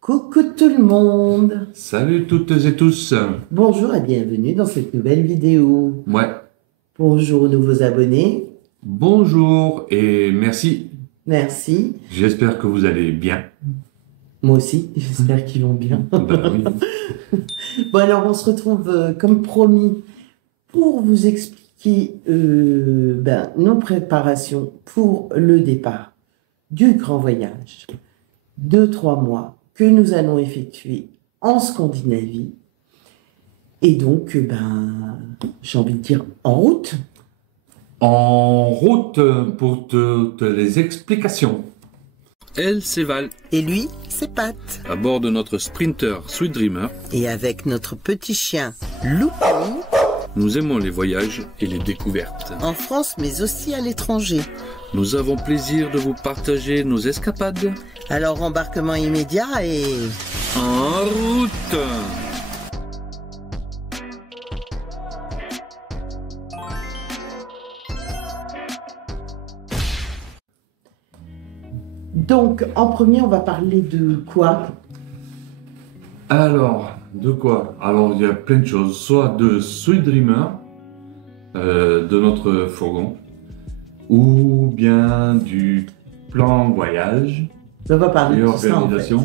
Coucou tout le monde! Salut toutes et tous. Bonjour et bienvenue dans cette nouvelle vidéo. Ouais, Bonjour aux nouveaux abonnés. bonjour et merci. Merci. J'espère que vous allez bien. Moi aussi, j'espère qu'ils vont bien. Ben oui. Bon alors on se retrouve comme promis pour vous expliquer nos préparations pour le départ du grand voyage de 3 mois que nous allons effectuer en Scandinavie. Et donc, j'ai envie de dire en route. En route pour toutes les explications. Elle, c'est Val, Et lui, c'est Pat. à bord de notre Sprinter Sweet Dreamer. Et avec notre petit chien Loupi, Nous aimons les voyages et les découvertes. en France mais aussi à l'étranger. Nous avons plaisir de vous partager nos escapades. Alors embarquement immédiat et... En route! Donc, en premier, on va parler de quoi? Alors, de quoi? Alors, il y a plein de choses. Soit de Sweet Dreamer, de notre fourgon, ou bien du plan voyage On va parler et de tout ça, en fait. organisation.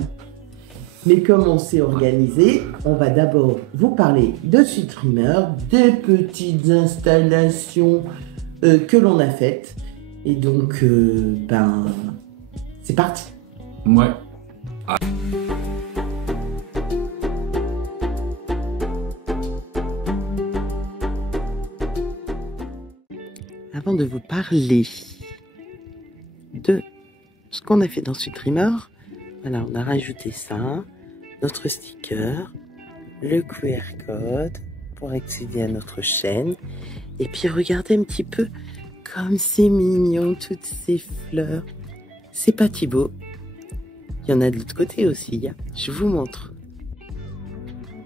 Mais comme on s'est organisé, on va d'abord vous parler de Streamer, des petites installations que l'on a faites. Et donc, c'est parti. Ouais. Avant de vous parler de ce qu'on a fait dans Streamer, voilà, on a rajouté ça, notre sticker, le QR code pour accéder à notre chaîne. Et puis regardez un petit peu comme c'est mignon, toutes ces fleurs. C'est pas Thibaut. Il y en a de l'autre côté aussi. Hein. Je vous montre.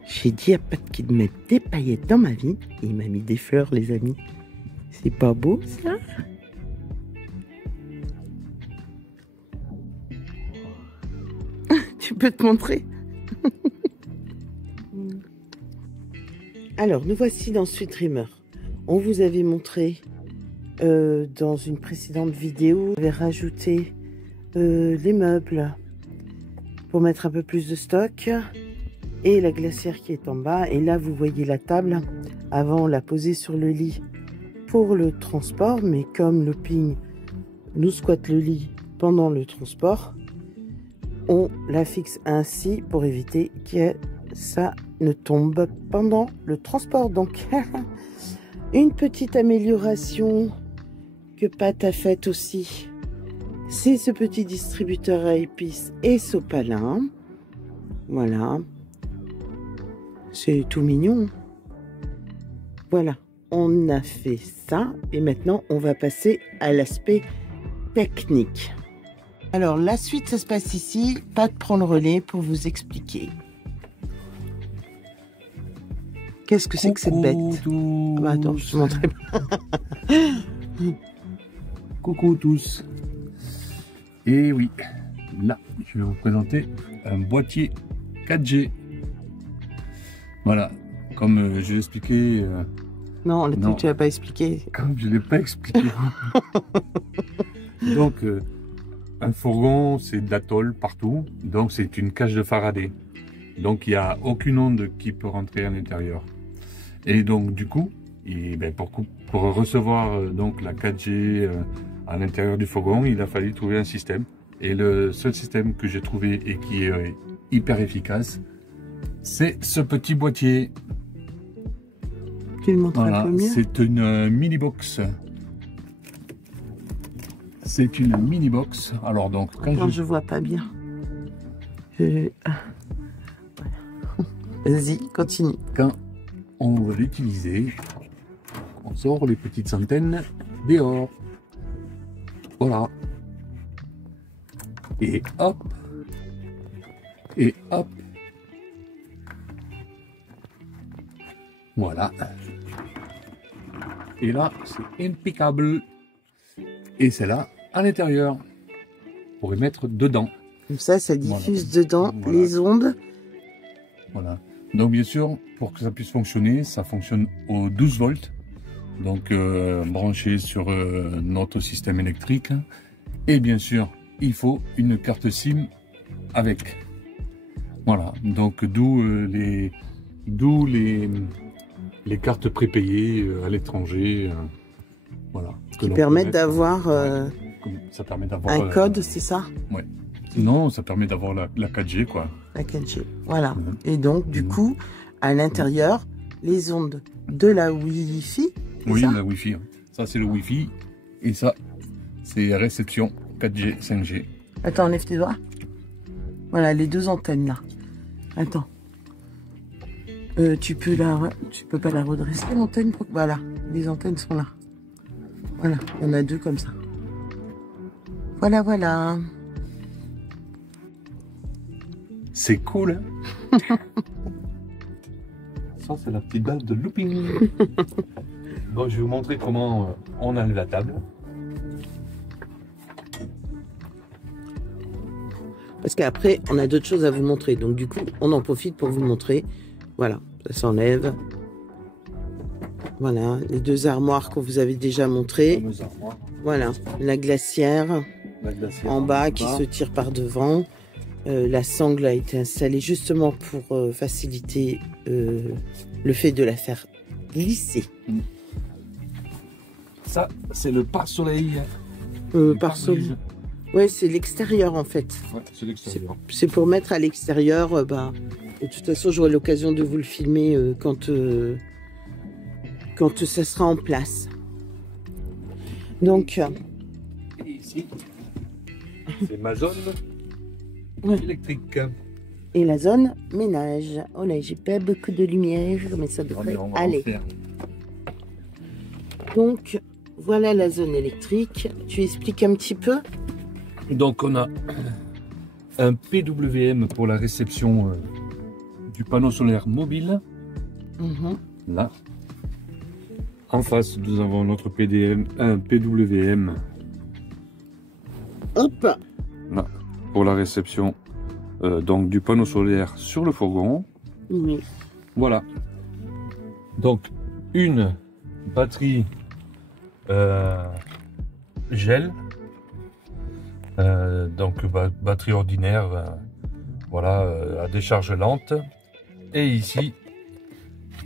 J'ai dit à Pat qu'il me mette des paillettes dans ma vie. Et il m'a mis des fleurs, les amis. C'est pas beau, ça? Tu peux te montrer? Alors, nous voici dans Sweet Dreamer. On vous avait montré dans une précédente vidéo, on avait rajouté les meubles pour mettre un peu plus de stock et la glacière qui est en bas. Et là, vous voyez la table. Avant, on l'a posée sur le lit pour le transport, mais comme Looping nous squatte le lit pendant le transport, on la fixe ainsi pour éviter que ça ne tombe pendant le transport. Donc, une petite amélioration que Pat a faite aussi, c'est ce petit distributeur à épices et sopalin. Voilà. C'est tout mignon. Voilà. On a fait ça. Et maintenant, on va passer à l'aspect technique. Alors, la suite, ça se passe ici. Pat prend le relais pour vous expliquer. Qu'est-ce que c'est que cette bête? Ah bah attends, je te montrerai pas. Coucou tous. Et oui, là, je vais vous présenter un boîtier 4G. Voilà, comme je l'ai expliqué. Non, Non. tu n'as pas expliqué. Comme je ne l'ai pas expliqué. Donc, un fourgon, c'est de la tôle partout. Donc, c'est une cage de Faraday. Donc, il n'y a aucune onde qui peut rentrer à l'intérieur. Et donc, du coup, pour recevoir donc la 4G à l'intérieur du fourgon, il a fallu trouver un système. Et le seul système que j'ai trouvé et qui est hyper efficace, c'est ce petit boîtier. Tu le montres Voilà, un peu mieux. c'est une mini box. C'est une mini box. Alors donc, Non, je vois pas bien. Voilà. Vas-y, continue. quand on veut l'utiliser, on sort les petites antennes dehors. Voilà. Et hop. Et hop. Voilà. Et là, c'est impeccable. Et c'est là, à l'intérieur, pour y mettre dedans. Comme ça diffuse dedans Voilà. les ondes. Voilà. Donc bien sûr, pour que ça puisse fonctionner, ça fonctionne au 12 volts. Donc branché sur notre système électrique. Et bien sûr, il faut une carte SIM avec. Voilà. Donc d'où les cartes prépayées à l'étranger. Voilà. Qui permettent d'avoir ça permet d'avoir un code, c'est ça? Ouais. Non, ça permet d'avoir la 4G, quoi. La 4G, voilà. Et donc, du coup, à l'intérieur, les ondes de la Wi-Fi. Oui, la Wi-Fi. Ça, c'est le Wi-Fi. Et ça, c'est réception 4G, 5G. Attends, enlève tes doigts. Voilà, les deux antennes, là. Attends. Tu peux pas la redresser, l'antenne? Voilà, les antennes sont là. Voilà, il y en a deux comme ça. Voilà, voilà. C'est cool, hein. Ça, c'est la petite balle de looping. Bon, je vais vous montrer comment on enlève la table. Parce qu'après, on a d'autres choses à vous montrer. Donc, du coup, on en profite pour vous montrer. Voilà, ça s'enlève. Voilà, les deux armoires qu'on vous avait déjà montrées. Voilà, la glacière en bas qui se tire par devant. La sangle a été installée justement pour faciliter le fait de la faire glisser. Ça, c'est le pare-soleil. Pare-soleil. Ouais, c'est l'extérieur en fait. Ouais, c'est l'extérieur. C'est pour mettre à l'extérieur. De toute façon, j'aurai l'occasion de vous le filmer quand ça sera en place. Donc, et ici, c'est ma zone électrique. Et la zone ménage. Oh là, j'ai pas beaucoup de lumière, mais ça devrait aller. Donc, voilà la zone électrique. Tu expliques un petit peu? Donc, on a un PWM pour la réception du panneau solaire mobile. Là. En face, nous avons notre un PWM. Hop. Là, pour la réception donc du panneau solaire sur le fourgon. Oui. Voilà. Donc, une batterie gel. Donc, batterie ordinaire, voilà, à décharge lente. Et ici,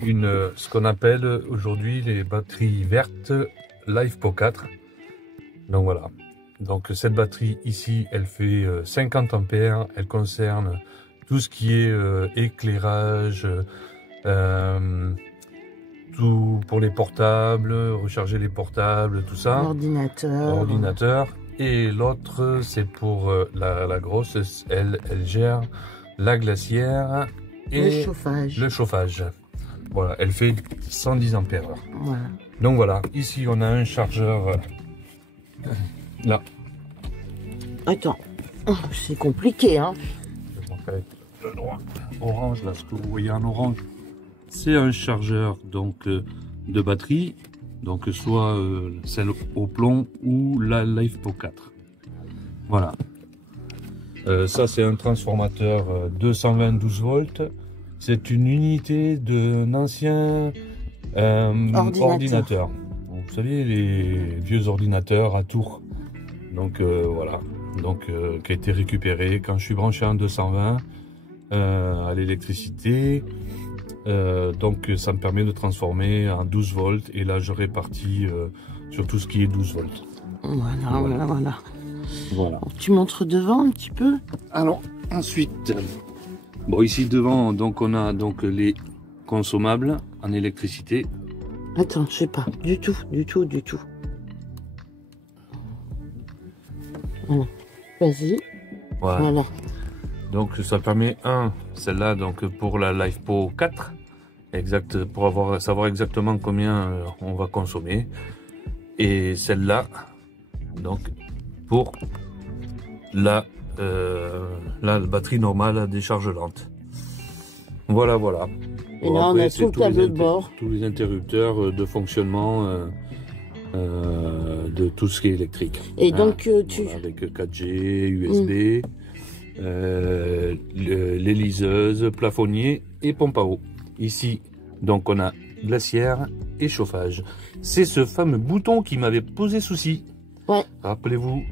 ce qu'on appelle aujourd'hui les batteries vertes LiFePO 4. Donc voilà. Donc cette batterie ici, elle fait 50 ampères. Elle concerne tout ce qui est éclairage, tout pour les portables, recharger les portables, tout ça. Ordinateur. Et l'autre, c'est pour la grosse, elle gère la glacière et le chauffage. Voilà, elle fait 110 ampères. Voilà. Donc voilà, ici on a un chargeur là. Attends, c'est compliqué, hein. Le droit orange, là, ce que vous voyez en orange, c'est un chargeur donc de batterie, donc soit celle au plomb ou la LiFePO 4. Voilà. Ça c'est un transformateur 220 12 volts. C'est une unité d'un ancien ordinateur. Vous savez, les vieux ordinateurs à tours. Donc voilà. Donc qui a été récupéré quand je suis branché en 220 à l'électricité. Donc ça me permet de transformer en 12 volts. Et là je répartis sur tout ce qui est 12 volts. Voilà. Tu montres devant un petit peu? Alors, ensuite... Bon, ici devant, donc on a donc les consommables en électricité. Attends, je sais pas, du tout. Voilà. Vas-y. Voilà. Donc ça permet celle-là donc pour la LiFePO 4, exact, pour savoir exactement combien on va consommer, et celle-là donc pour la batterie normale à décharge lente. Voilà. Et là, on a tout le tableau de bord. Tous les interrupteurs de fonctionnement de tout ce qui est électrique. Et donc, avec 4G, USB, les liseuses, plafonniers et pompe à eau. Ici, donc on a glacière et chauffage. C'est ce fameux bouton qui m'avait posé souci. Ouais. Rappelez-vous,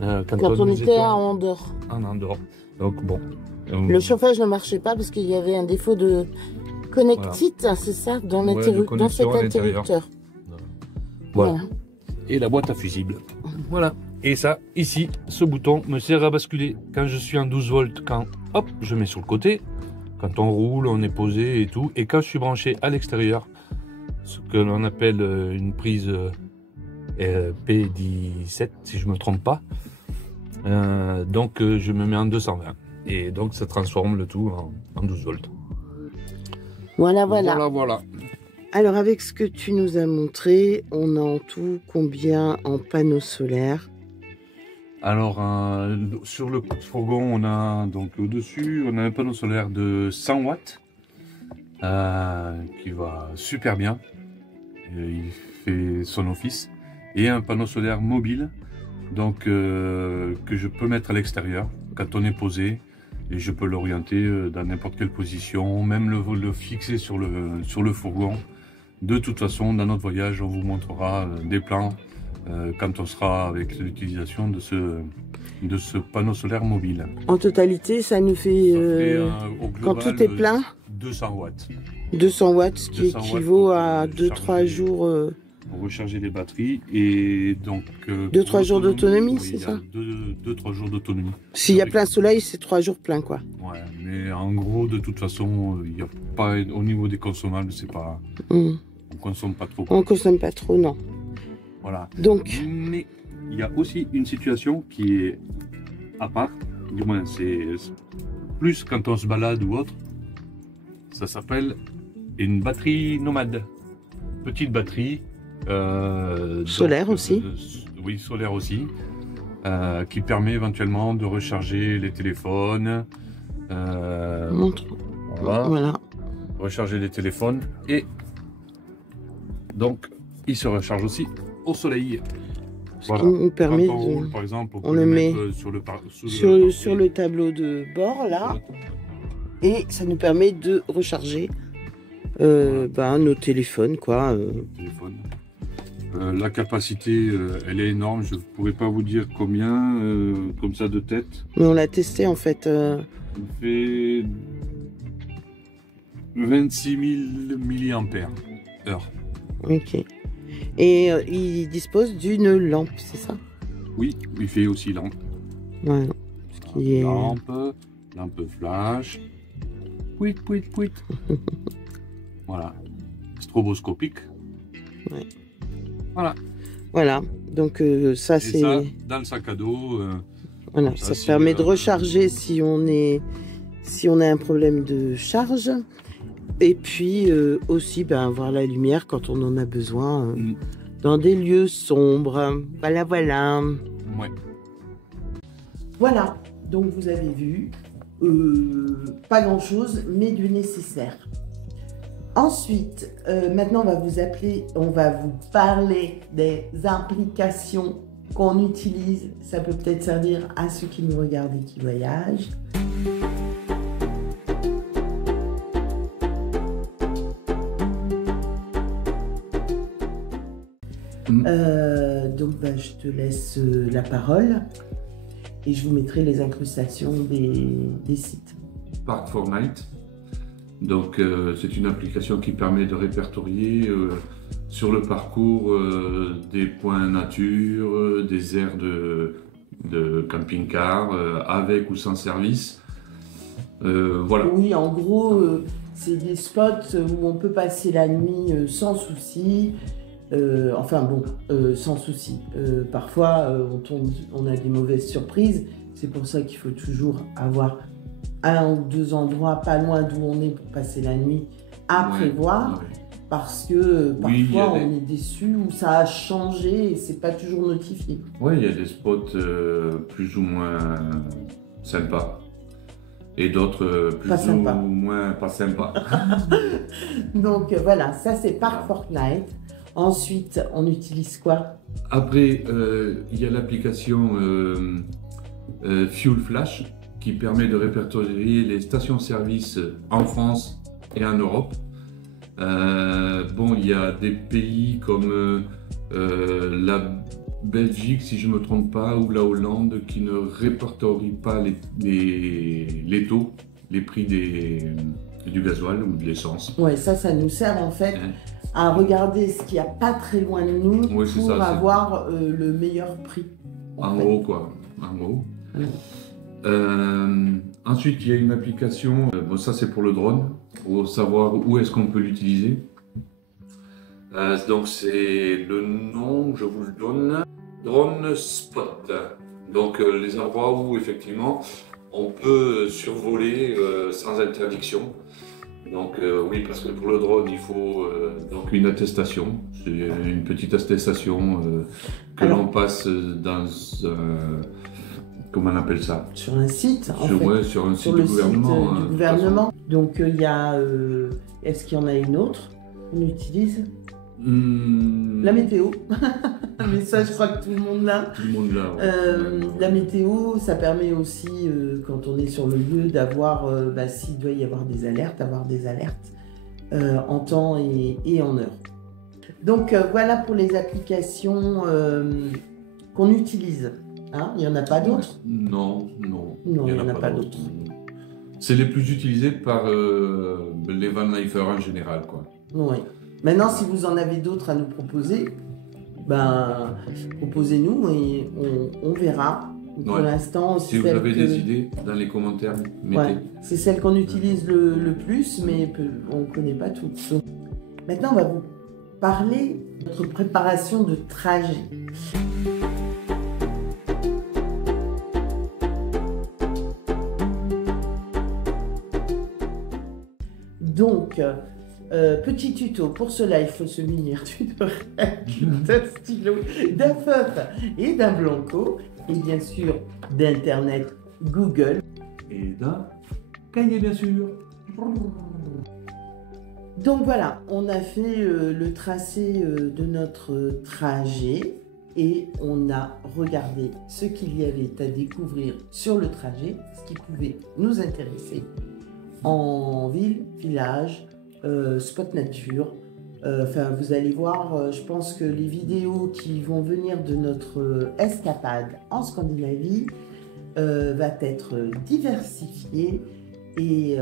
Quand on était à Andorre. En Andorre. Donc bon. Le chauffage ne marchait pas parce qu'il y avait un défaut de connectite, voilà. C'est ça, dans, dans cet interrupteur. Voilà. Et la boîte à fusible. Voilà. Et ça, ici, ce bouton me sert à basculer. Quand je suis en 12 volts, quand hop, je mets sur le côté. Quand on roule, on est posé et tout. Et quand je suis branché à l'extérieur, ce que l'on appelle une prise P17, si je ne me trompe pas. Donc je me mets en 220. Et donc ça transforme le tout en 12 volts. Voilà, voilà. Voilà, voilà. Alors avec ce que tu nous as montré, on a en tout combien en panneaux solaires? Alors sur le fourgon, on a donc au-dessus, on a un panneau solaire de 100 watts qui va super bien. Il fait son office. Et un panneau solaire mobile, donc que je peux mettre à l'extérieur quand on est posé. Et je peux l'orienter dans n'importe quelle position, même le fixer sur le fourgon. De toute façon, dans notre voyage, on vous montrera des plans quand on sera avec l'utilisation de ce panneau solaire mobile. En totalité, ça nous fait, au global, quand tout est plein, 200 watts. 200 watts, ce qui équivaut à 2-3 jours. Pour recharger les batteries et donc 2-3 jours d'autonomie, oui, c'est ça? 2-3 jours d'autonomie. S'il y a plein soleil, c'est 3 jours plein, quoi. Ouais, mais en gros, de toute façon, il n'y a pas, au niveau des consommables, c'est pas. On consomme pas trop. On consomme pas trop, non. Voilà. Donc. Mais il y a aussi une situation qui est à part, du moins c'est plus quand on se balade ou autre. Ça s'appelle une batterie nomade. Petite batterie. Solaire aussi. Oui, solaire aussi. Qui permet éventuellement de recharger les téléphones. Voilà. Recharger les téléphones. Et donc, il se recharge aussi au soleil. Ce qui nous permet quand on roule, par exemple, on le met sur le tableau de bord, là. Et ça nous permet de recharger nos téléphones, quoi. La capacité, elle est énorme. Je ne pourrais pas vous dire combien, comme ça de tête. Mais on l'a testé en fait. Il fait 26 000 milliampères heure. Ok. Et il dispose d'une lampe, c'est ça? Oui, il fait aussi lampe. Voilà. Ce qui est... Lampe flash. Pouit, pouit, pouit. Voilà. Stroboscopique. Ouais. Voilà. Voilà. Donc ça c'est. Dans le sac à dos. Voilà. Ça permet de recharger si on a un problème de charge. Et puis aussi voir la lumière quand on en a besoin dans des lieux sombres. Voilà, voilà. Ouais. Voilà. Donc vous avez vu, pas grand chose, mais du nécessaire. Ensuite, maintenant on va vous parler des applications qu'on utilise. Ça peut peut-être servir à ceux qui nous regardent et qui voyagent. Donc je te laisse la parole et je vous mettrai les incrustations des sites. Park Fortnite. Donc c'est une application qui permet de répertorier sur le parcours des points nature, des aires de camping-car, avec ou sans service. Voilà. Oui, en gros, c'est des spots où on peut passer la nuit sans souci. Sans souci. Parfois, on a des mauvaises surprises. C'est pour ça qu'il faut toujours avoir un ou deux endroits pas loin d'où on est pour passer la nuit à prévoir. Ouais. Parce que parfois, on est déçu ou ça a changé et c'est pas toujours notifié. Oui, il y a des spots plus ou moins sympas. Et d'autres plus ou moins pas sympas. Donc voilà, ça c'est Park Fortnite. Ensuite, on utilise quoi? Après, il y a l'application Fuel Flash. qui permet de répertorier les stations-service en France et en Europe. Bon, il y a des pays comme la Belgique, si je ne me trompe pas, ou la Hollande, qui ne répertorient pas les taux, les prix du gasoil ou de l'essence. Ouais, ça nous sert en fait à regarder ce qu'il n'y a pas très loin de nous pour avoir le meilleur prix. En gros, quoi. En gros. Ensuite, il y a une application, bon, ça c'est pour le drone, pour savoir où est-ce qu'on peut l'utiliser. Donc c'est le nom, je vous le donne, Drone Spot. Donc les endroits où effectivement on peut survoler sans interdiction. Donc oui, parce que pour le drone il faut donc une attestation, c'est une petite attestation que l'on passe dans comment on appelle ça? Sur un site, sur un site du gouvernement. Du gouvernement. Donc il y a, est-ce qu'il y en a une autre qu'on utilise? La météo. Mais ça, je crois que tout le monde l'a. Tout le monde l'a. Ouais. La météo, ça permet aussi, quand on est sur le lieu, d'avoir, s'il doit y avoir des alertes, en temps et en heure. Donc voilà pour les applications qu'on utilise. Hein, il n'y en a pas d'autres? Non, il n'y en a pas d'autres. C'est les plus utilisés par les van-lifers en général, quoi. Oui. Maintenant, si vous en avez d'autres à nous proposer, proposez-nous et on verra. Pour l'instant, si vous avez des idées, dans les commentaires, mettez. Ouais, c'est celle qu'on utilise le plus, mais on ne connaît pas tout. Donc, maintenant, on va vous parler de notre préparation de trajet. Donc, petit tuto, pour cela il faut se munir d'une règle, d'un stylo, d'un feutre et d'un blanco, et bien sûr d'internet Google. Et d'un cahier bien sûr. Donc voilà, on a fait le tracé de notre trajet et on a regardé ce qu'il y avait à découvrir sur le trajet, ce qui pouvait nous intéresser en ville, village, spot nature. Enfin, vous allez voir, je pense que les vidéos qui vont venir de notre escapade en Scandinavie va être diversifiée et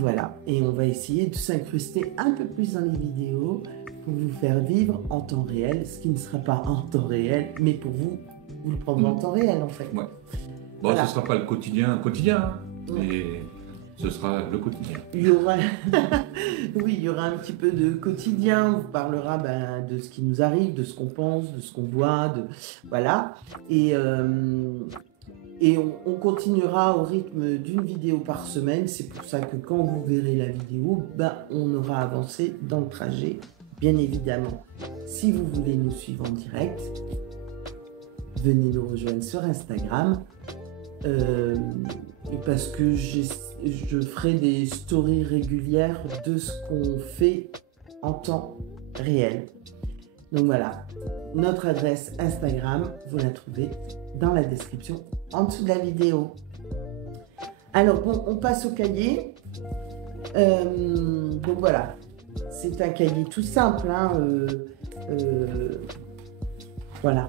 voilà. Et on va essayer de s'incruster un peu plus dans les vidéos pour vous faire vivre en temps réel, ce qui ne sera pas en temps réel, mais pour vous le prendre en temps réel en fait. Ouais. Bon, voilà. Ce ne sera pas le quotidien, mais ce sera le quotidien. Il y aura, oui, il y aura un petit peu de quotidien. On vous parlera de ce qui nous arrive, de ce qu'on pense, de ce qu'on voit, voilà. Et on continuera au rythme d'une vidéo par semaine. C'est pour ça que quand vous verrez la vidéo, on aura avancé dans le trajet, bien évidemment. Si vous voulez nous suivre en direct, venez nous rejoindre sur Instagram. Parce que je ferai des stories régulières de ce qu'on fait en temps réel. Donc voilà, notre adresse Instagram, vous la trouvez dans la description en dessous de la vidéo. Alors bon, on passe au cahier. Donc voilà, c'est un cahier tout simple. Hein, voilà.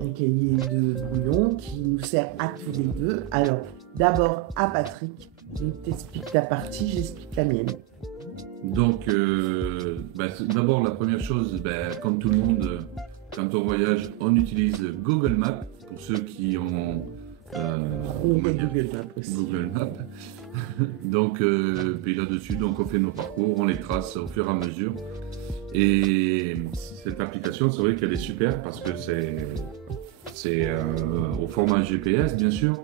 Un cahier de brouillon qui nous sert à tous les deux. Alors, d'abord à Patrick, il t'explique ta partie, j'explique la mienne. Donc, d'abord la première chose, comme tout le monde, quand on voyage, on utilise Google Maps, pour ceux qui ont Google Maps aussi. Google Maps. Donc, puis là-dessus, donc on fait nos parcours, on les trace au fur et à mesure. Et cette application, c'est vrai qu'elle est super parce que c'est au format GPS, bien sûr,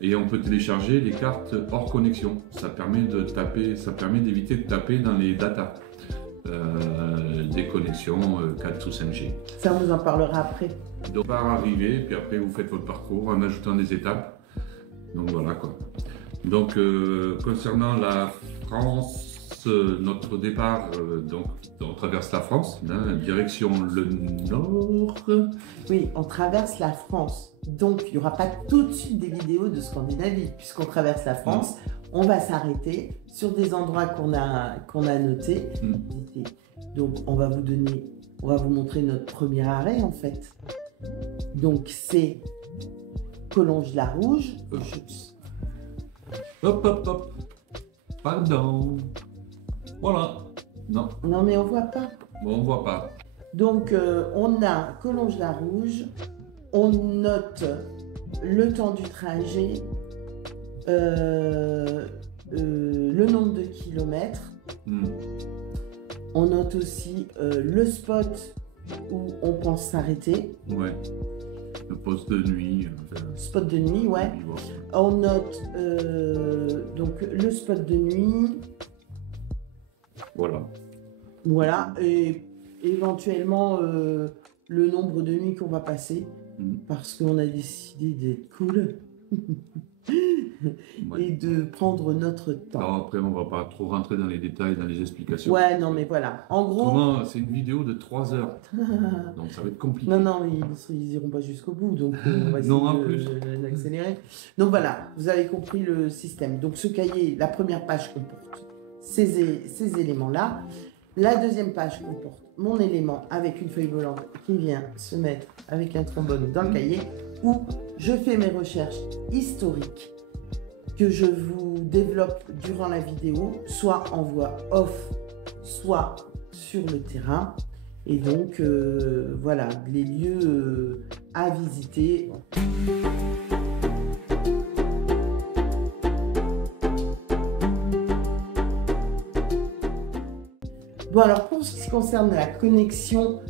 et on peut télécharger les cartes hors connexion. Ça permet d'éviter de taper dans les datas des connexions 4 ou 5G. Ça, on vous en parlera après. Donc, par arrivée, puis après, vous faites votre parcours en ajoutant des étapes. Donc, voilà quoi. Donc, concernant la France, commence notre départ, donc on traverse la France, hein, direction le nord. Oui, on traverse la France. Donc, il n'y aura pas tout de suite des vidéos de Scandinavie, puisqu'on traverse la France. On va s'arrêter sur des endroits qu'on a notés. Donc, on va vous montrer notre premier arrêt, en fait. Donc, c'est Collonges-la-Rouge. Hop, hop, hop. Pardon. Voilà. Non. Non, mais on voit pas. Bon, on voit pas. Donc, on a Collonges-la-Rouge. On note le temps du trajet, le nombre de kilomètres. On note aussi le spot où on pense s'arrêter. Ouais. Le poste de nuit. Spot de nuit, ouais. On note donc le spot de nuit. Voilà. Voilà. Et éventuellement le nombre de nuits qu'on va passer. Parce qu'on a décidé d'être cool. Et de prendre notre temps. Alors après, on va pas trop rentrer dans les détails, dans les explications. Ouais, non, mais voilà. En gros... c'est une vidéo de 3 heures. Donc ça va être compliqué. Non, ils iront pas jusqu'au bout. Donc on va essayer d'accélérer. Donc voilà, vous avez compris le système. Donc ce cahier, la première page comporte ces éléments-là. La deuxième page comporte mon élément avec une feuille volante qui vient se mettre avec un trombone dans le cahier, où je fais mes recherches historiques que je vous développe durant la vidéo, soit en voix off, soit sur le terrain. Et donc, voilà, les lieux à visiter. Bon, alors pour ce qui concerne la connexion,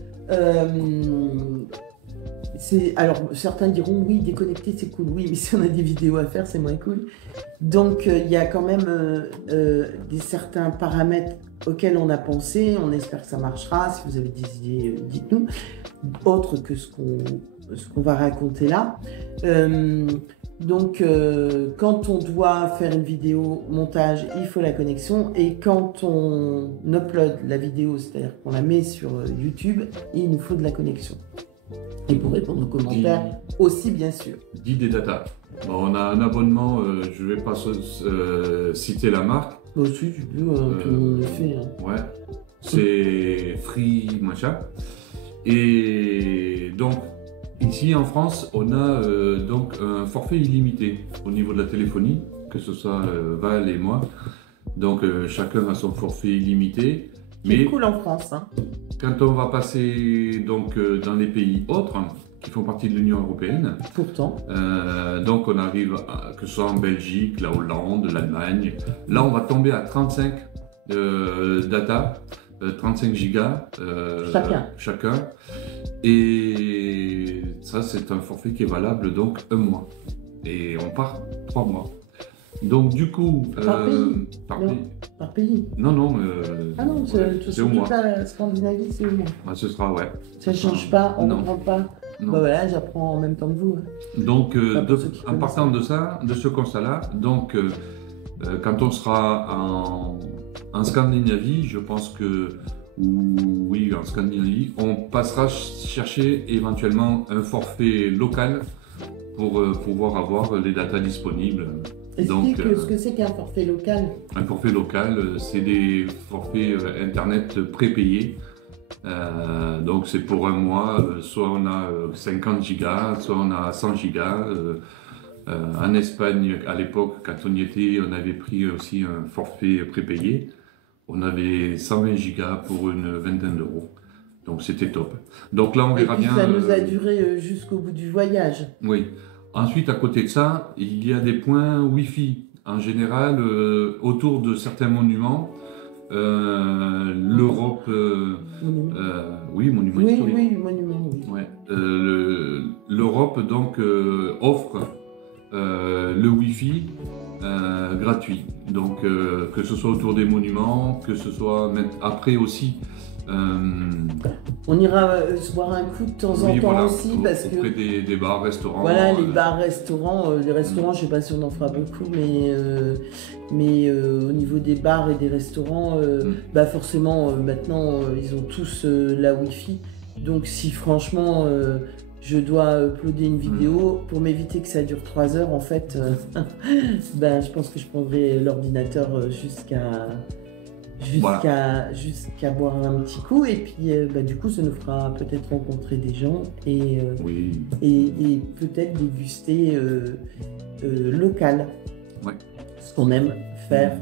alors certains diront oui, déconnecter c'est cool, oui, mais si on a des vidéos à faire c'est moins cool. Donc il y a quand même certains paramètres auxquels on a pensé, on espère que ça marchera. Si vous avez des idées, dites-nous, autre que ce qu'on va raconter là. Donc, quand on doit faire une vidéo montage, il faut la connexion. Et quand on upload la vidéo, c'est-à-dire qu'on la met sur YouTube, il nous faut de la connexion. Et pour répondre aux commentaires aussi, bien sûr. Dit des data. Bon, on a un abonnement, je ne vais pas citer la marque. Bah, si, tu peux, tout le monde le fait. Hein. Ouais, c'est Free machin. Et donc, ici en France, on a donc un forfait illimité au niveau de la téléphonie, que ce soit Val et moi. Donc chacun a son forfait illimité. C'est cool en France. Hein. Quand on va passer donc dans les pays autres qui font partie de l'Union européenne, pourtant, donc on arrive que ce soit en Belgique, la Hollande, l'Allemagne. Là, on va tomber à 35 data. 35 gigas chacun. Et ça, c'est un forfait qui est valable donc un mois. Et on part 3 mois. Donc du coup... Par pays Non, non. Ah non, c'est au mois. La Scandinavie, c'est au mois. Ah, ce sera, ouais. Ça ne change pas, on ne prend pas. Non. Bah voilà, j'apprends en même temps que vous. Hein. Donc, en partant de ça, de ce constat-là, donc quand on sera en Scandinavie, je pense que, oui, en Scandinavie, on passera chercher éventuellement un forfait local pour pouvoir avoir les datas disponibles. Explique ce que c'est qu'un forfait local. Un forfait local, c'est des forfaits Internet prépayés. Donc c'est pour un mois, soit on a 50 gigas, soit on a 100 gigas. En Espagne, à l'époque, quand on y était, on avait pris aussi un forfait prépayé. On avait 120 gigas pour une vingtaine d'euros. Donc c'était top. Donc là, on verra bien. Ça nous a duré jusqu'au bout du voyage. Oui. Ensuite, à côté de ça, il y a des points Wi-Fi. En général, autour de certains monuments, l'Europe... oui, monument historique. Oui, monument, oui. Ouais. L'Europe, donc, offre le Wi-Fi gratuit. Donc, que ce soit autour des monuments, que ce soit après aussi... on ira se boire un coup de temps en temps voilà, aussi parce que auprès des bars, restaurants. Voilà, les bars, restaurants, les restaurants, je sais pas si on en fera beaucoup, mais au niveau des bars et des restaurants, bah forcément, maintenant, ils ont tous la Wi-Fi. Donc si franchement, je dois uploader une vidéo, pour m'éviter que ça dure 3 heures, en fait, ben, je pense que je prendrai l'ordinateur jusqu'à boire un petit coup. Et puis, bah, du coup, ça nous fera peut-être rencontrer des gens et peut-être déguster local. Ouais. Ce qu'on aime faire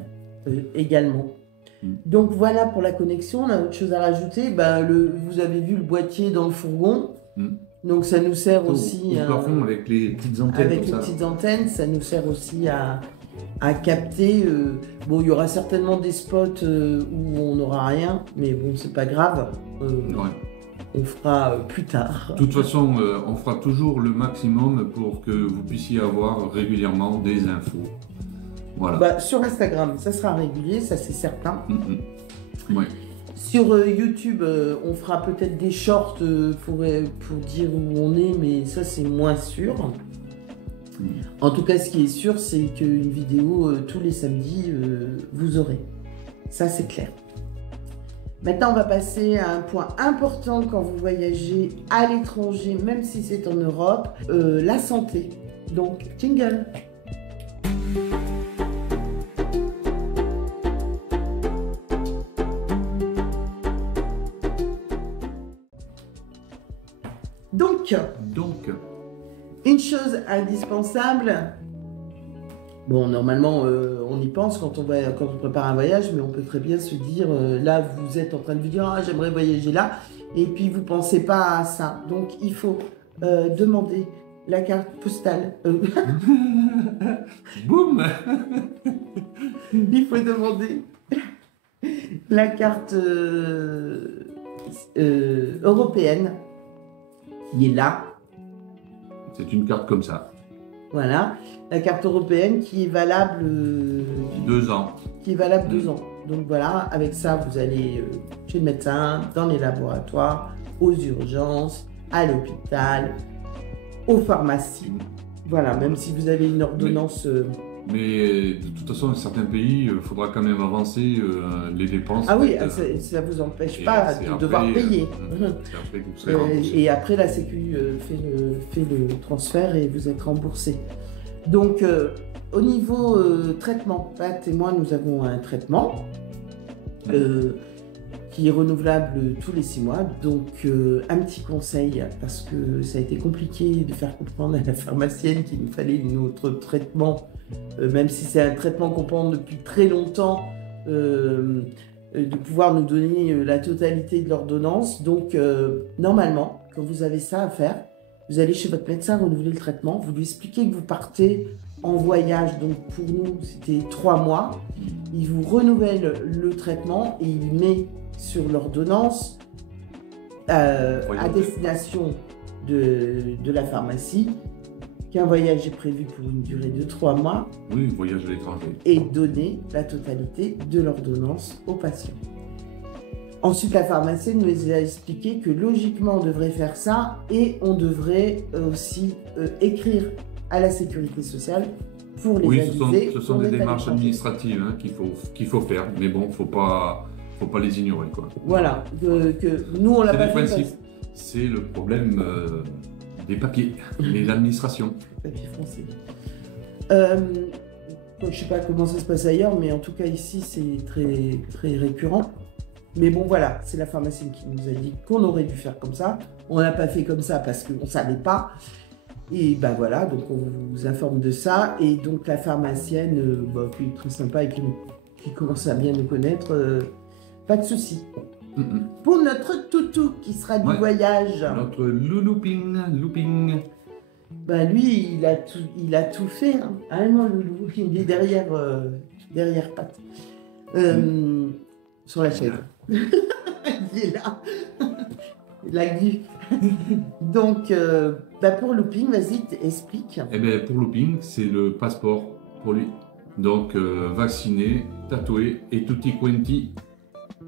également. Donc voilà pour la connexion. On a autre chose à rajouter. Bah, vous avez vu le boîtier dans le fourgon. Donc ça nous sert aussi... Au plafond avec les petites antennes. Avec les petites antennes, ça nous sert aussi à capter. Bon, il y aura certainement des spots où on n'aura rien, mais bon, c'est pas grave. On fera plus tard. De toute façon, on fera toujours le maximum pour que vous puissiez avoir régulièrement des infos. Voilà. Bah, sur Instagram, ça sera régulier, ça c'est certain. Ouais. Sur YouTube, on fera peut-être des shorts pour dire où on est, mais ça c'est moins sûr. En tout cas, ce qui est sûr, c'est qu'une vidéo tous les samedis, vous aurez. Ça c'est clair. Maintenant, on va passer à un point important quand vous voyagez à l'étranger, même si c'est en Europe, la santé. Donc, jingle. Donc, une chose indispensable. Bon, normalement, on y pense quand on prépare un voyage, mais on peut très bien se dire, là, vous êtes en train de vous dire, ah, j'aimerais voyager là, et puis vous pensez pas à ça. Donc, il faut demander la carte postale. Boum. Il faut demander la carte européenne. Il est là. C'est une carte comme ça. Voilà, la carte européenne qui est valable 2 ans. Qui est valable 2 ans. Donc voilà, avec ça, vous allez chez le médecin, dans les laboratoires, aux urgences, à l'hôpital, aux pharmacies. Voilà, même si vous avez une ordonnance. Mais de toute façon, dans certains pays, il faudra quand même avancer les dépenses. Ah oui, ça ne vous empêche pas de devoir payer. Après que vous serez remboursé. Et après, la Sécu fait le transfert et vous êtes remboursé. Donc, au niveau traitement, Pat et moi, nous avons un traitement qui est renouvelable tous les 6 mois. Donc, un petit conseil, parce que ça a été compliqué de faire comprendre à la pharmacienne qu'il nous fallait notre traitement, même si c'est un traitement qu'on prend depuis très longtemps, de pouvoir nous donner la totalité de l'ordonnance. Donc, normalement, quand vous avez ça à faire, vous allez chez votre médecin renouveler le traitement, vous lui expliquez que vous partez en voyage, donc pour nous, c'était 3 mois. Il vous renouvelle le traitement et il met sur l'ordonnance à destination de la pharmacie qu'un voyage est prévu pour une durée de 3 mois. Oui, voyage à l'étranger. Et donner la totalité de l'ordonnance au patient. Ensuite, la pharmacienne nous a expliqué que logiquement, on devrait faire ça et on devrait aussi écrire à la sécurité sociale pour les aviser. Ce sont des démarches administratives qu'il faut faire, mais bon, faut pas les ignorer, quoi. Voilà, que nous on l'a pas fait. C'est le problème des papiers et l'administration. Papier français. Je sais pas comment ça se passe ailleurs, mais en tout cas ici c'est très très récurrent. Mais bon voilà, c'est la pharmacienne qui nous a dit qu'on aurait dû faire comme ça. On n'a pas fait comme ça parce qu'on ne savait pas. Et ben voilà, donc on vous informe de ça. Et donc la pharmacienne, qui est très sympa et qui commence à bien nous connaître, pas de souci. Pour notre toutou qui sera du voyage. Notre looping. Ben lui, il a tout fait. Hein, mon loulou, il est derrière Pat. Sur la chaise. Il est là. La glu. Donc, pour looping, vas-y, explique. Eh bien, pour looping, c'est le passeport pour lui. Donc, vacciné, tatoué et tutti quanti,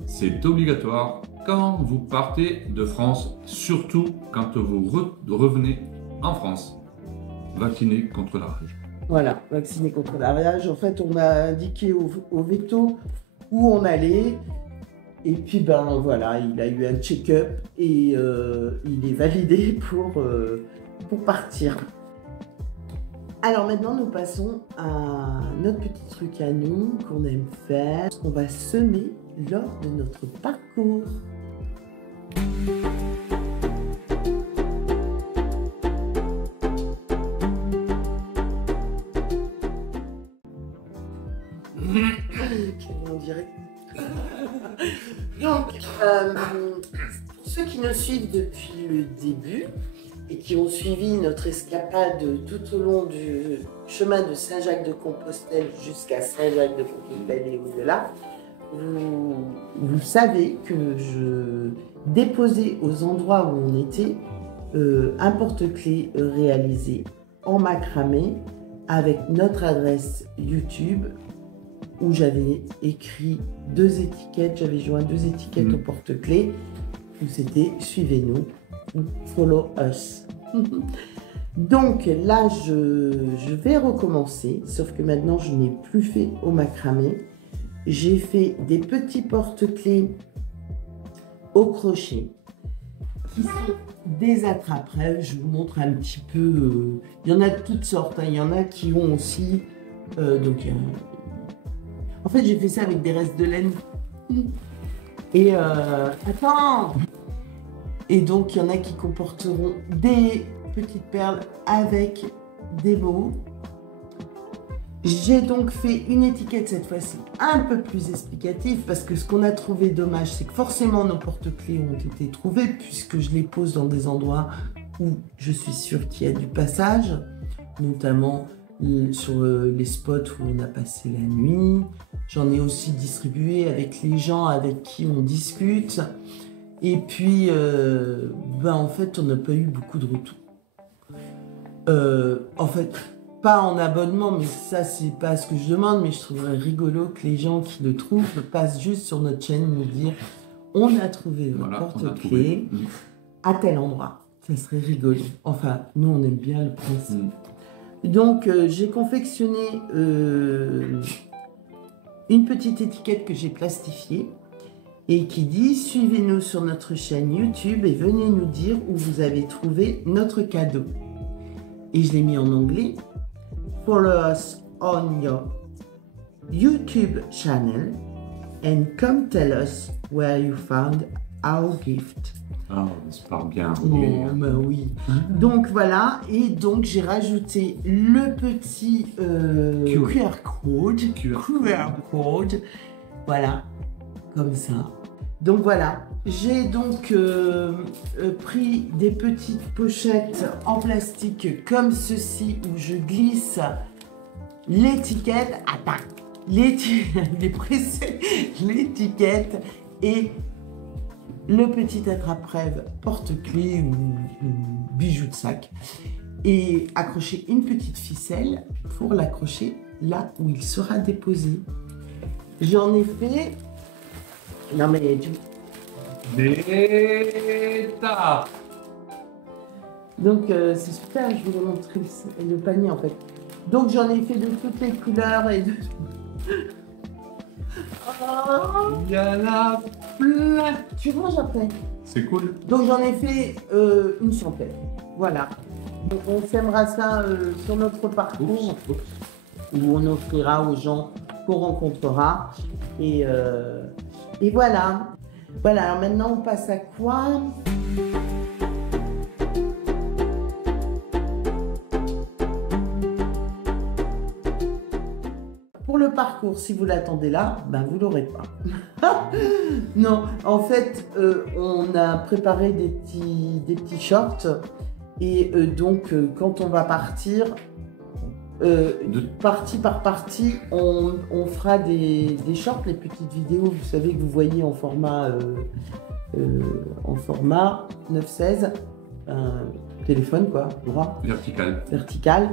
c'est obligatoire quand vous partez de France, surtout quand vous revenez en France, vacciné contre la rage. Voilà, vacciné contre la rage. En fait, on a indiqué au veto où on allait. Et puis, ben voilà, il a eu un check-up et il est validé pour partir. Alors maintenant, nous passons à notre petit truc à nous qu'on aime faire, qu'on va semer lors de notre parcours. On dirait. Donc, pour ceux qui nous suivent depuis le début et qui ont suivi notre escapade tout au long du chemin de Saint-Jacques-de-Compostelle jusqu'à Saint-Jacques-de-Compostelle et au-delà, vous savez que je déposais aux endroits où on était un porte-clés réalisé en macramé avec notre adresse YouTube où j'avais écrit 2 étiquettes, j'avais joint 2 étiquettes au porte-clés où c'était « Suivez-nous » ou « Follow us ». Donc là, je vais recommencer, sauf que maintenant, je n'ai plus fait au macramé. J'ai fait des petits porte-clés au crochet qui sont des attrape-rêves. Je vous montre un petit peu. Il y en a de toutes sortes. Hein. Il y en a qui ont aussi. En fait, j'ai fait ça avec des restes de laine. Et attends. Et donc, il y en a qui comporteront des petites perles avec des mots. J'ai donc fait une étiquette cette fois-ci un peu plus explicative parce que ce qu'on a trouvé dommage, c'est que forcément nos porte-clés ont été trouvés puisque je les pose dans des endroits où je suis sûre qu'il y a du passage, notamment sur les spots où on a passé la nuit. J'en ai aussi distribué avec les gens avec qui on discute. Et puis, en fait, on n'a pas eu beaucoup de retours. En fait, pas en abonnement, mais ça, c'est pas ce que je demande, mais je trouverais rigolo que les gens qui le trouvent passent juste sur notre chaîne nous dire on a trouvé votre porte-clés à tel endroit. Ça serait rigolo. Enfin, nous, on aime bien le principe. Donc, j'ai confectionné une petite étiquette que j'ai plastifiée et qui dit « Suivez-nous sur notre chaîne YouTube et venez nous dire où vous avez trouvé notre cadeau ». Et je l'ai mis en anglais. « Follow us on your YouTube channel and come tell us where you found our gift ». Ah, ça part bien. Oui. Donc voilà, et donc j'ai rajouté le petit QR code. Voilà, comme ça. Donc voilà, j'ai donc pris des petites pochettes en plastique comme ceci où je glisse l'étiquette. Attends, il est pressé, l'étiquette et le petit attrape-rêve porte-clés ou bijou de sac et accrocher une petite ficelle pour l'accrocher là où il sera déposé. J'en ai fait... Non mais... Donc c'est super, je voulais montrer le panier en fait. Donc j'en ai fait de toutes les couleurs et de... Il y en a plein. Tu manges après. C'est cool. Donc j'en ai fait une centaine. Voilà. Donc on sèmera ça sur notre parcours où on offrira aux gens qu'on rencontrera. Et voilà. Voilà, alors maintenant on passe à quoi ? Pour le parcours, si vous l'attendez là, ben vous l'aurez pas. Non, en fait, on a préparé des petits shorts et donc quand on va partir, partie par partie, on fera des shorts, les petites vidéos, vous savez que vous voyez en format 9/16, téléphone quoi, droit. Vertical.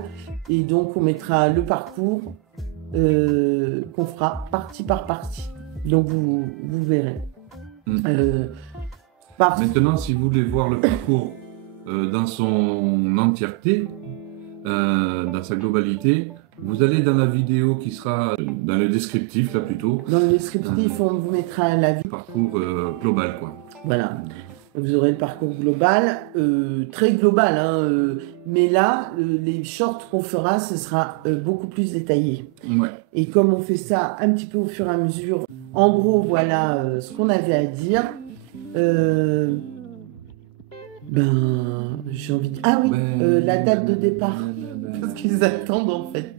Et donc on mettra le parcours qu'on fera partie par partie. Donc vous verrez. Maintenant, si vous voulez voir le parcours dans son entièreté, dans sa globalité, Vous allez dans la vidéo qui sera dans le descriptif, là plutôt. Dans le descriptif, on vous mettra la vidéo. Parcours global, quoi. Voilà. Vous aurez le parcours global, très global, hein, mais là, les shorts qu'on fera, ce sera beaucoup plus détaillé. Ouais. Et comme on fait ça un petit peu au fur et à mesure, en gros, voilà ce qu'on avait à dire. J'ai envie de dire... Ah oui, la date de départ, parce qu'ils attendent en fait.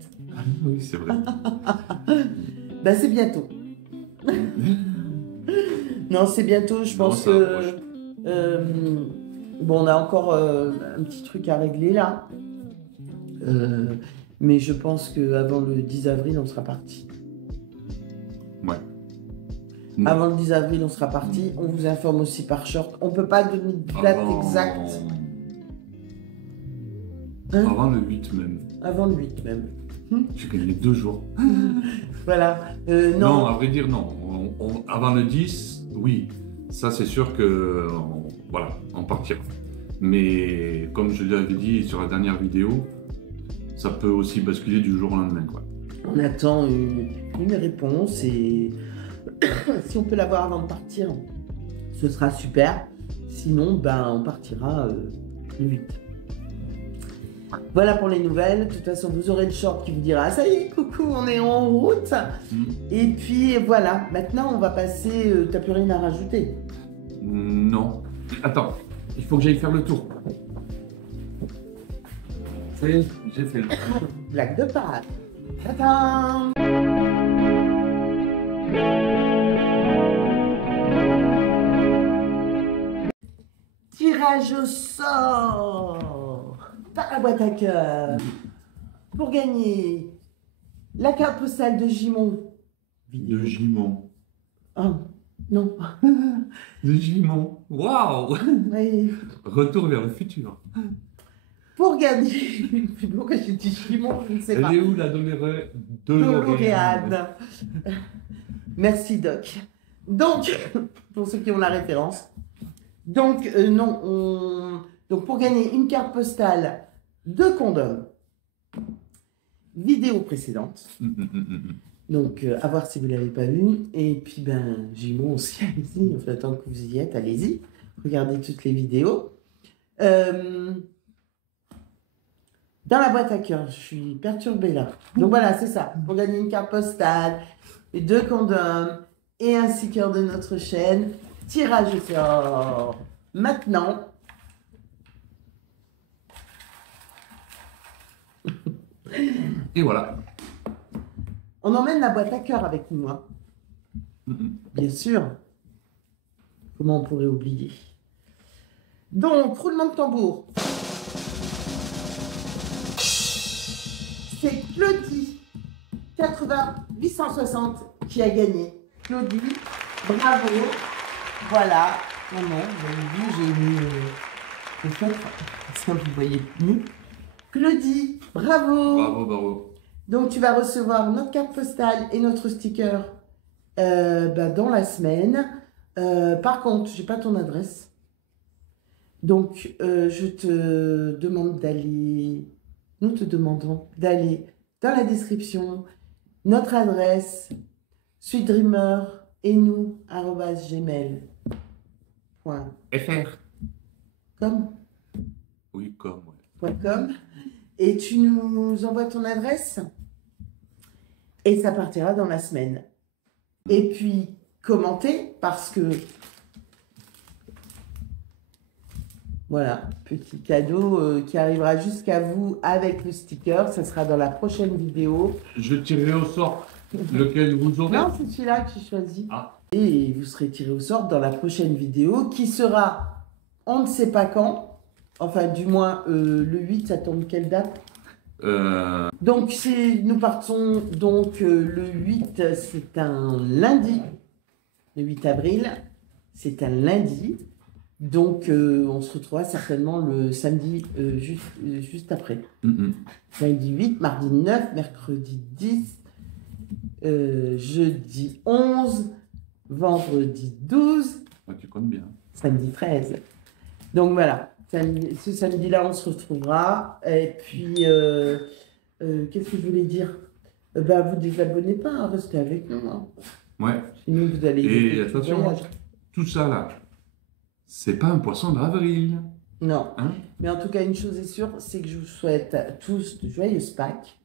Oui, c'est vrai. C'est bientôt. Non, c'est bientôt, je pense que... on a encore un petit truc à régler là. Mais je pense qu'avant le 10 avril, on sera parti. Ouais. Avant le 10 avril, on sera parti. On vous informe aussi par short. On peut pas donner de date exacte. Hein? Avant le 8 même. Avant le 8 même. J'ai gagné 2 jours. Voilà. Non, à vrai dire, non. Avant le 10, oui. Ça, c'est sûr que voilà, on partira. Mais comme je l'avais dit sur la dernière vidéo, ça peut aussi basculer du jour au lendemain, quoi. On attend une réponse et si on peut l'avoir avant de partir, ce sera super. Sinon, on partira le 8. Voilà pour les nouvelles. De toute façon, vous aurez le short qui vous dira ah, ça y est, coucou, on est en route. Et puis voilà, maintenant on va passer. T'as plus rien à rajouter? Non. Attends, il faut que j'aille faire le tour. Ça y est, j'ai fait le tour. Blague de parade. Tadam! Tirage au sort par la boîte à cœur pour gagner la carte postale de Gimont. De Gimont. Oh, non. De Gimont. Waouh! Oui. Retour vers le futur. Pour gagner... Pourquoi j'ai dit Gimont? Je ne sais pas. Elle est où la DeLorean. Merci Doc. Donc, pour ceux qui ont la référence. Donc, Donc, pour gagner une carte postale de Condom, vidéo précédente. Donc, à voir si vous ne l'avez pas vu. Et puis, Gimont aussi, allez-y. On fait attendre que vous y êtes, allez-y. Regardez toutes les vidéos. Dans la boîte à cœur, je suis perturbée là. Donc voilà, c'est ça. Pour gagner une carte postale, 2 condoms et un sticker de notre chaîne. Tirage au sort. Maintenant. Et voilà. On emmène la boîte à cœur avec nous. Hein. Bien sûr. Comment on pourrait oublier? Donc, roulement de tambour. C'est Claudie, 860, qui a gagné. Claudie, bravo. Voilà. Non, vous avez vu, j'ai mis le feutre. Ça, vous voyez mieux. Claudie, bravo. Bravo, bravo. Donc, tu vas recevoir notre carte postale et notre sticker dans la semaine. Par contre, je n'ai pas ton adresse. Donc, je te demande d'aller... Nous te demandons d'aller dans la description, notre adresse, sweetdreamer et nous, @gmail.fr. Comme Oui, comme, .com. Et tu nous envoies ton adresse et ça partira dans la semaine. Et puis, commentez parce que... Voilà, petit cadeau qui arrivera jusqu'à vous avec le sticker. Ça sera dans la prochaine vidéo. Je tirerai au sort lequel vous aurez. Non, c'est celui-là que j'ai choisi. Ah. Et vous serez tiré au sort dans la prochaine vidéo qui sera, on ne sait pas quand. Enfin, du moins, le 8, ça tombe quelle date? Donc, nous partons donc le 8, c'est un lundi. Le 8 avril, c'est un lundi. Donc, on se retrouvera certainement le samedi juste après. Lundi 8, mardi 9, mercredi 10, jeudi 11, vendredi 12. Ah, tu comptes bien. Samedi 13. Donc voilà, ce samedi-là, on se retrouvera. Et puis, Qu'est-ce que je voulais dire? Bah, vous désabonnez pas, hein, restez avec nous. Hein. Ouais. Sinon, vous allez... Et attention, tout ça là, c'est pas un poisson d'avril. Non. Hein? Mais en tout cas, une chose est sûre, c'est que je vous souhaite à tous de joyeuses Pâques.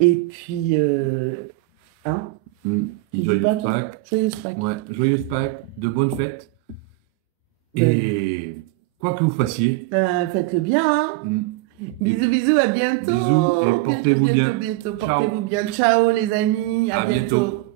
Et puis... hein? Joyeuses Pâques. Joyeuses Pâques. Ouais, joyeuses Pâques, de bonnes fêtes. Et quoi que vous fassiez... faites-le bien, hein? Bisous, bisous, à bientôt. Bisous et portez-vous bien. Portez-vous bien. Ciao les amis, à bientôt.